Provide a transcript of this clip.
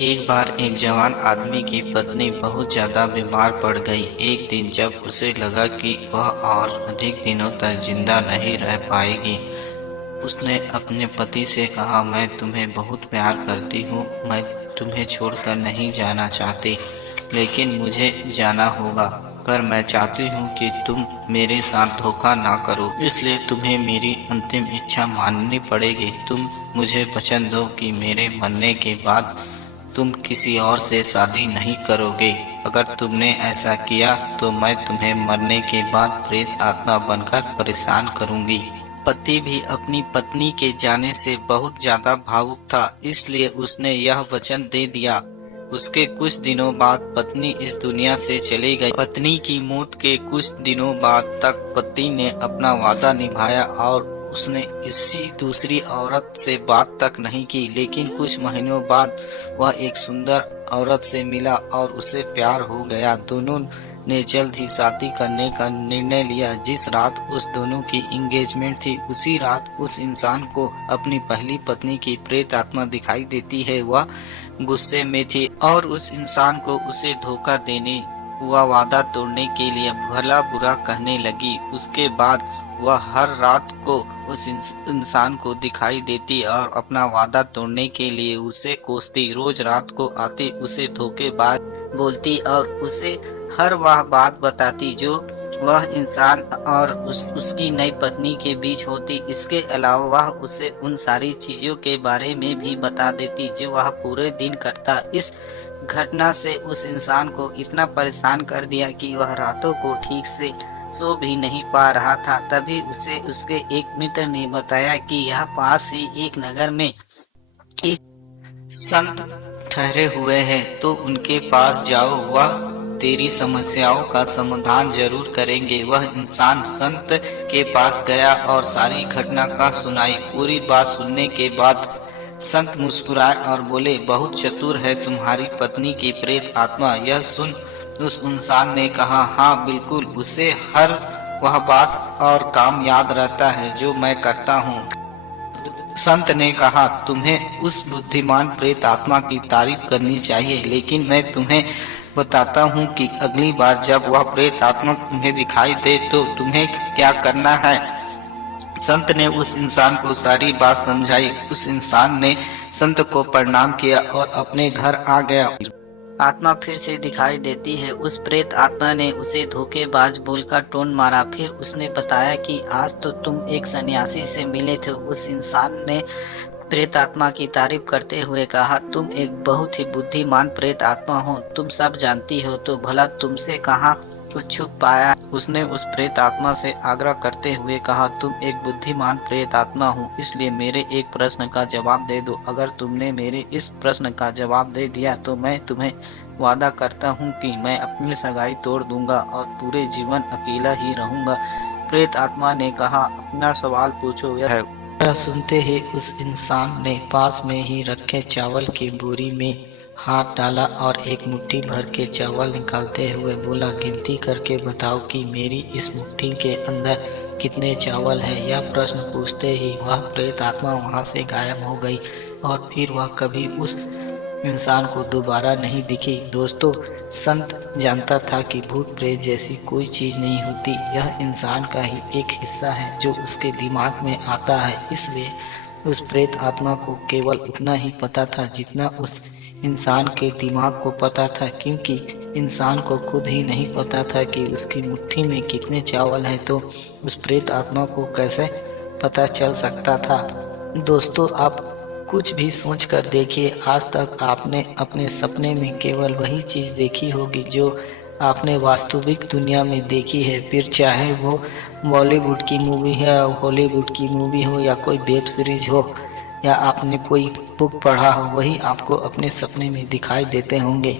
एक बार एक जवान आदमी की पत्नी बहुत ज्यादा बीमार पड़ गई। एक दिन जब उसे लगा कि वह और अधिक दिनों तक जिंदा नहीं रह पाएगी, उसने अपने पति से कहा, मैं तुम्हें बहुत प्यार करती हूँ, मैं तुम्हें छोड़कर नहीं जाना चाहती, लेकिन मुझे जाना होगा। पर मैं चाहती हूँ कि तुम मेरे साथ धोखा ना करो, इसलिए तुम्हें मेरी अंतिम इच्छा माननी पड़ेगी। तुम मुझे वचन दो कि मेरे मरने के बाद तुम किसी और से शादी नहीं करोगे। अगर तुमने ऐसा किया तो मैं तुम्हें मरने के बाद प्रेत आत्मा बनकर परेशान करूंगी। पति भी अपनी पत्नी के जाने से बहुत ज्यादा भावुक था, इसलिए उसने यह वचन दे दिया। उसके कुछ दिनों बाद पत्नी इस दुनिया से चली गई। पत्नी की मौत के कुछ दिनों बाद तक पति ने अपना वादा निभाया और उसने किसी दूसरी औरत से बात तक नहीं की। लेकिन कुछ महीनों बाद वह एक सुंदर औरत से मिला और उसे प्यार हो गया। दोनों ने जल्द ही शादी करने का निर्णय लिया। जिस रात उस दोनों की एंगेजमेंट थी, उसी रात उस इंसान को अपनी पहली पत्नी की प्रेत आत्मा दिखाई देती है। वह गुस्से में थी और उस इंसान को उसे धोखा देने वह वादा तोड़ने के लिए भला बुरा कहने लगी। उसके बाद वह हर रात को उस इंसान को दिखाई देती और अपना वादा तोड़ने के लिए उसे कोसती। रोज रात को आती, उसे धोखेबाज बोलती और उसे हर वह बात बताती जो वह इंसान और उसकी नई पत्नी के बीच होती। इसके अलावा वह उसे उन सारी चीजों के बारे में भी बता देती जो वह पूरे दिन करता। इस घटना से उस इंसान को इतना परेशान कर दिया कि वह रातों को ठीक से सो भी नहीं पा रहा था। तभी उसे उसके एक मित्र ने बताया कि यह पास ही एक नगर में एक संत ठहरे हुए हैं, तो उनके पास जाओ, वह तेरी समस्याओं का समाधान जरूर करेंगे। वह इंसान संत के पास गया और सारी घटना का सुनाई। पूरी बात सुनने के बाद संत मुस्कुराए और बोले, बहुत चतुर है तुम्हारी पत्नी की प्रेत आत्मा। यह सुन उस इंसान ने कहा, हाँ बिल्कुल, उसे हर वह बात और काम याद रहता है जो मैं करता हूँ। संत ने कहा, तुम्हें उस बुद्धिमान प्रेत आत्मा की तारीफ करनी चाहिए, लेकिन मैं तुम्हें बताता हूँ कि अगली बार जब वह प्रेत आत्मा तुम्हें दिखाई दे तो तुम्हें क्या करना है। संत ने उस इंसान को सारी बात समझाई। उस इंसान ने संत को प्रणाम किया और अपने घर आ गया। आत्मा फिर से दिखाई देती है। उस प्रेत आत्मा ने उसे धोखेबाज बोलकर टोन मारा। फिर उसने बताया कि आज तो तुम एक सन्यासी से मिले थे। उस इंसान ने प्रेत आत्मा की तारीफ करते हुए कहा, तुम एक बहुत ही बुद्धिमान प्रेत आत्मा हो, तुम सब जानती हो, तो भला तुमसे कहाँ कुछ छुप पाया। उसने उस प्रेत आत्मा से आग्रह करते हुए कहा, तुम एक बुद्धिमान प्रेत आत्मा हो, इसलिए मेरे एक प्रश्न का जवाब दे दो। अगर तुमने मेरे इस प्रश्न का जवाब दे दिया तो मैं तुम्हें वादा करता हूँ कि मैं अपनी सगाई तोड़ दूंगा और पूरे जीवन अकेला ही रहूंगा। प्रेत आत्मा ने कहा, अपना सवाल पूछो। यह सुनते ही उस इंसान ने पास में ही रखे चावल की बोरी में हाथ डाला और एक मुट्ठी भर के चावल निकालते हुए बोला, गिनती करके बताओ कि मेरी इस मुट्ठी के अंदर कितने चावल हैं। यह प्रश्न पूछते ही वह प्रेत आत्मा वहां से गायब हो गई और फिर वह कभी उस इंसान को दोबारा नहीं दिखी। दोस्तों, संत जानता था कि भूत प्रेत जैसी कोई चीज नहीं होती, यह इंसान का ही एक हिस्सा है जो उसके दिमाग में आता है। इसलिए उस प्रेत आत्मा को केवल उतना ही पता था जितना उस इंसान के दिमाग को पता था, क्योंकि इंसान को खुद ही नहीं पता था कि उसकी मुट्ठी में कितने चावल हैं, तो उस प्रेत आत्मा को कैसे पता चल सकता था। दोस्तों, आप कुछ भी सोच कर देखिए, आज तक आपने अपने सपने में केवल वही चीज़ देखी होगी जो आपने वास्तविक दुनिया में देखी है। फिर चाहे वो बॉलीवुड की मूवी है, हॉलीवुड की मूवी हो, या कोई वेब सीरीज हो, या आपने कोई बुक पढ़ा हो, वही आपको अपने सपने में दिखाई देते होंगे।